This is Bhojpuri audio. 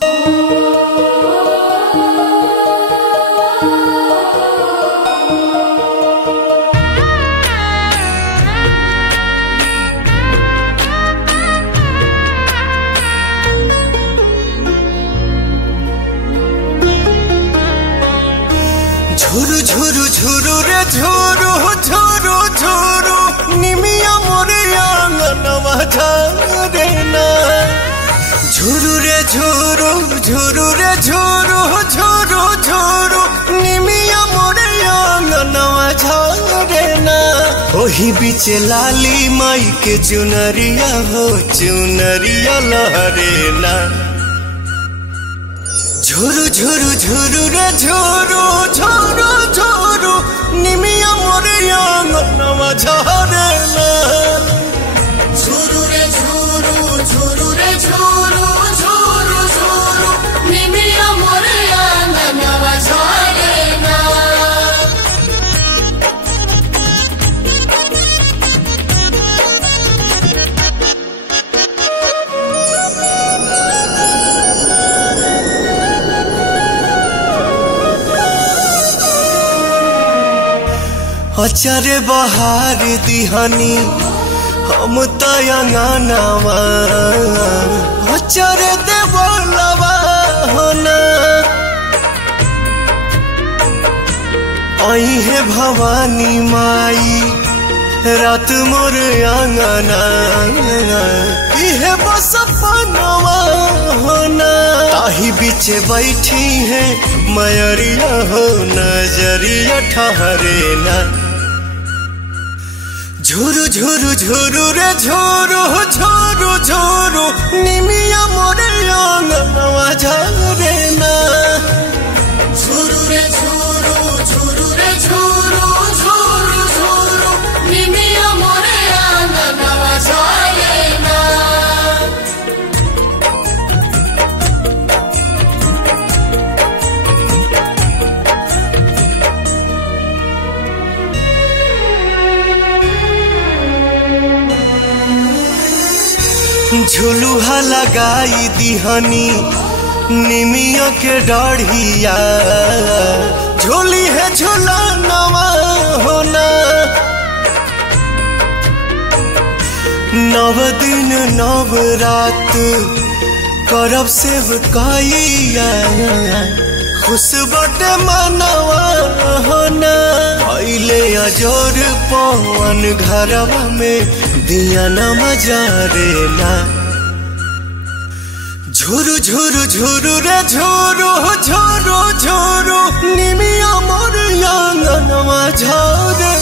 झुरु झुरु झुरु रे झुरु झुरु झुरु निमिया मोरे आंगनवा झारे ना। झुरु रे झुरु झुरु रे झुरु झुरु झुरु निमिया मोरे आंगनवा झारे ना। ओही बीच लाली माई के चुनरिया हो चुनरिया लहरे ना। झुरु झुरु झुरु रे झुरु झुरु झुरु निमिया मोरे आंगनवा झारे ना। झुरु रे झुरु झुरु रे झुरु झुरु झुरु निमिया मोरे आंगनवा झारे ना। अचारे बहार दिहानी हम तयंगनवा अचारे देवलवा होना। आई है भवानी माई रात मोर आंगना इहे बस पनवा होना। ताही बीच बैठी है मयरिया हो नजरिया ठहरे ना। झुरु झुरु झुरु रे झुरु झुरु झुरु निमिया मोरे आंगनवा झारे ना। झुरु रे झुरु झुरु रे झुरु झुरु झुरु निमिया मोरे आंगनवा झारे ना। झुलुहा लगाई दिहनी निमिया के डाढ़िया झोली है झुलनवा होना। नव दिन नव रात करब सेवकाइया खुश बटे मनवा होना। अइले अजोर पवन घरवा में दिया न मजारे ना। झुरु झुरु झुरु रे झुरु झुरु झुरु निमिया मोर आंगनवा झारे।